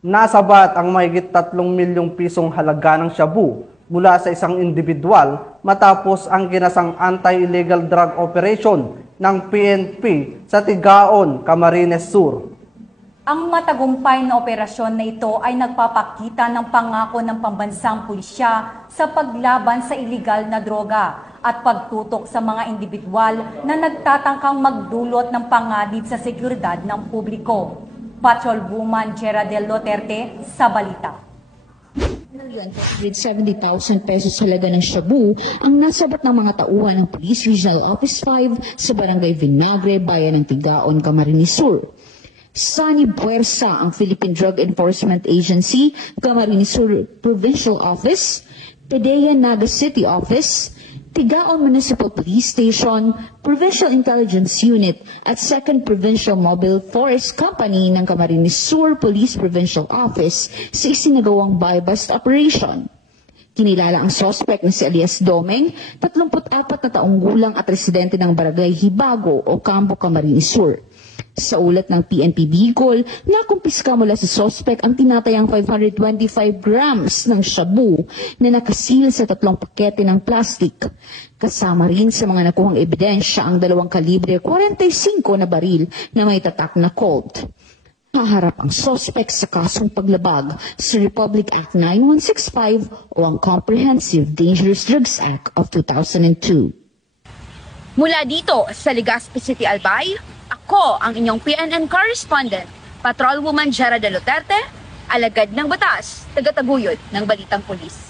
Nasabat ang mahigit 3 milyong pisong halaga ng shabu mula sa isang individual matapos ang ginasang anti-illegal drug operation ng PNP sa Tigaon, Camarines Sur. Ang matagumpay na operasyon na ito ay nagpapakita ng pangako ng pambansang pulisya sa paglaban sa iligal na droga at pagtutok sa mga individual na nagtatangkang magdulot ng panganib sa seguridad ng publiko. Patrolwoman Geraldine Duterte sa balita. 170,000 pesos halaga ng shabu ang nasabat ng mga tauhan ng Police Regional Office 5 sa Barangay Vinagre, Bayan ng Tigaon, Camarines Sur. Sunny Buersa ang Philippine Drug Enforcement Agency, Camarines Sur Provincial Office, PDEA Naga City Office, Tigaon Municipal Police Station, Provincial Intelligence Unit at 2nd Provincial Mobile Force Company ng Camarines Sur Police Provincial Office sa isinagawang buy-bust operation. Kinilala ang suspect na si Elias Domeng, 34 na taong gulang at residente ng Barangay Hibago o Campo, Camarines Sur. Sa ulat ng PNP Bicol, nakumpiska mula sa suspect ang tinatayang 525 grams ng shabu na nakasil sa 3 pakete ng plastik. Kasama rin sa mga nakuhang ebidensya ang 2 kalibre 45 na baril na may tatak na Colt. Haharap ang suspect sa kasong paglabag sa Republic Act 9165 o ang Comprehensive Dangerous Drugs Act of 2002. Mula dito sa Legazpi City, Albay, ako ang inyong PNN correspondent, Patrolwoman Geraldine Duterte, alagad ng batas, tagataguyod ng Balitang Pulis.